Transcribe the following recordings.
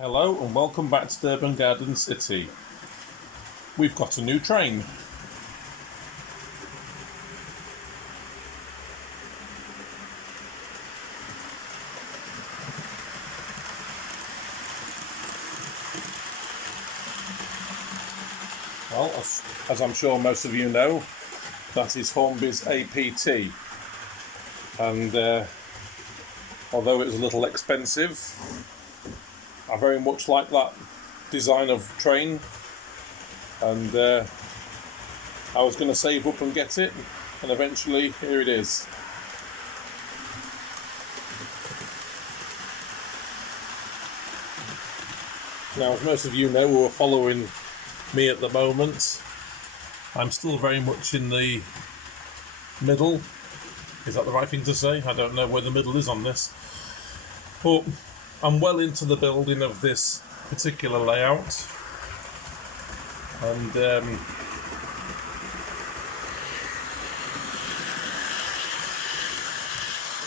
Hello and welcome back to Durban Garden City. We've got a new train. Well, as I'm sure most of you know, that is Hornby's APT. And although it was a little expensive, I very much like that design of train, and I was going to save up and get it, and eventually here it is. Now, as most of you know who are following me at the moment, I'm still very much in the middle. Is that the right thing to say? I don't know where the middle is on this, but I'm well into the building of this particular layout, and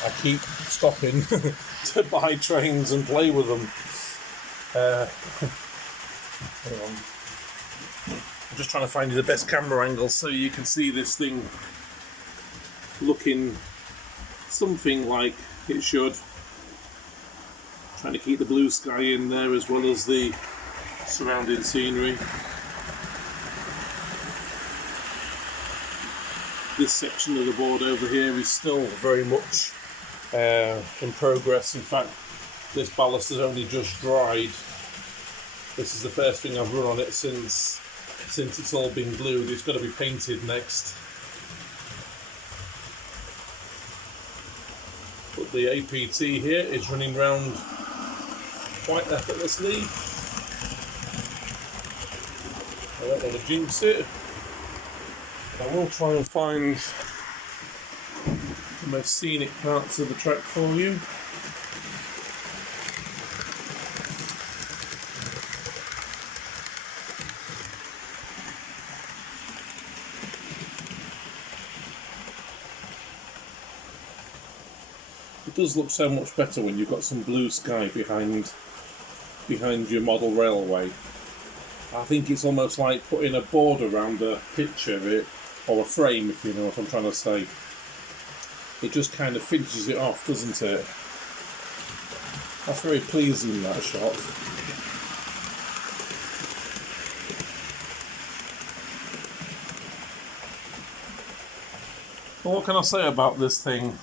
I keep stopping to buy trains and play with them. Hang on. I'm just trying to find you the best camera angle so you can see this thing looking something like it should. Trying to keep the blue sky in there as well as the surrounding scenery. This section of the board over here is still very much in progress. In fact, this ballast has only just dried. This is the first thing I've run on it since it's all been glued. It's got to be painted next. But the APT here is running round quite effortlessly. I don't want to jinx it. I will try and find the most scenic parts of the track for you. It does look so much better when you've got some blue sky behind your model railway. I think it's almost like putting a board around a picture, or a frame, if you know what I'm trying to say. It just kind of finishes it off, doesn't it? That's very pleasing, that shot. Well, what can I say about this thing?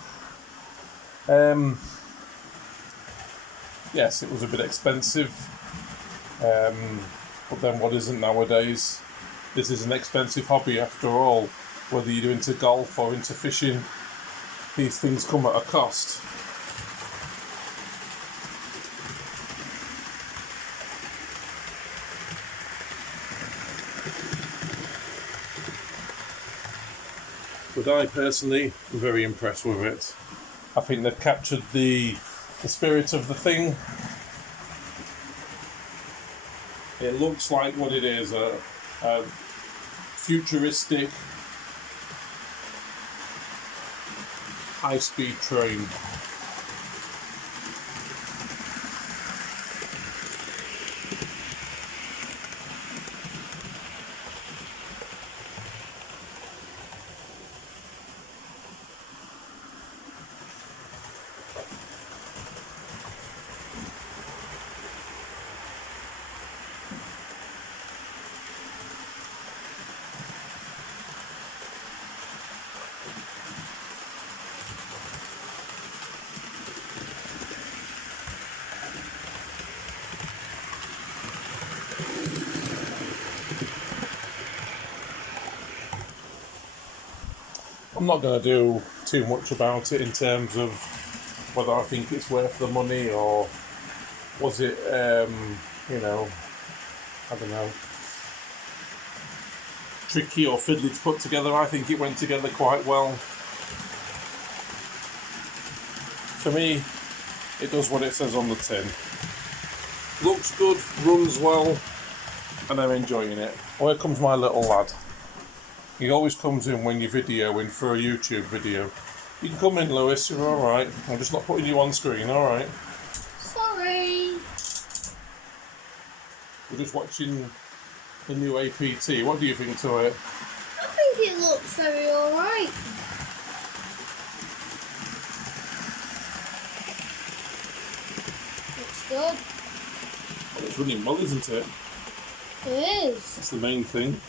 Yes, it was a bit expensive, but then what isn't nowadays? This is an expensive hobby after all. Whether you're into golf or into fishing, these things come at a cost. But I personally am very impressed with it. I think they've captured the spirit of the thing. It looks like what it is, a futuristic high-speed train. I'm not going to do too much about it in terms of whether I think it's worth the money or was it, I don't know, tricky or fiddly to put together. I think it went together quite well. For me, it does what it says on the tin. Looks good, runs well, and I'm enjoying it. Well, here comes my little lad. He always comes in when you're videoing for a YouTube video. You can come in, Lewis, you're alright. I'm just not putting you on screen, alright? Sorry. We're just watching the new APT. What do you think to it? I think it looks very alright. Looks good. Well, it's running well, isn't it? It is. That's the main thing.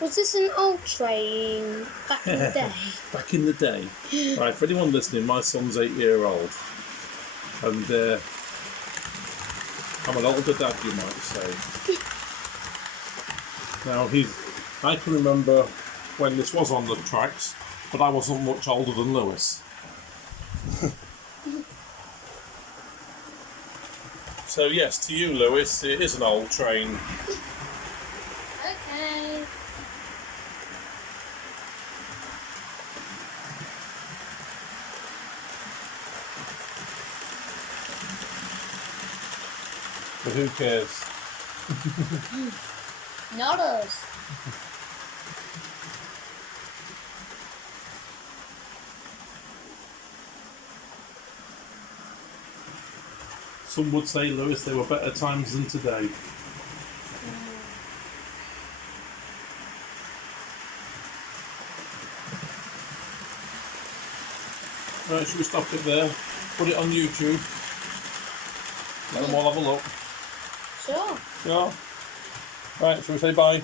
Was this an old train back in the day? Back in the day. Right, for anyone listening, my son's 8-year-old. And I'm an older dad, you might say. Now, I can remember when this was on the tracks, but I wasn't much older than Lewis. So yes, to you, Lewis, it is an old train. Okay. But who cares? Not us. Some would say, Lewis, there were better times than today. Right, should we stop it there? Put it on YouTube. Let them all have a look. Sure. Yeah. Right, shall we say bye?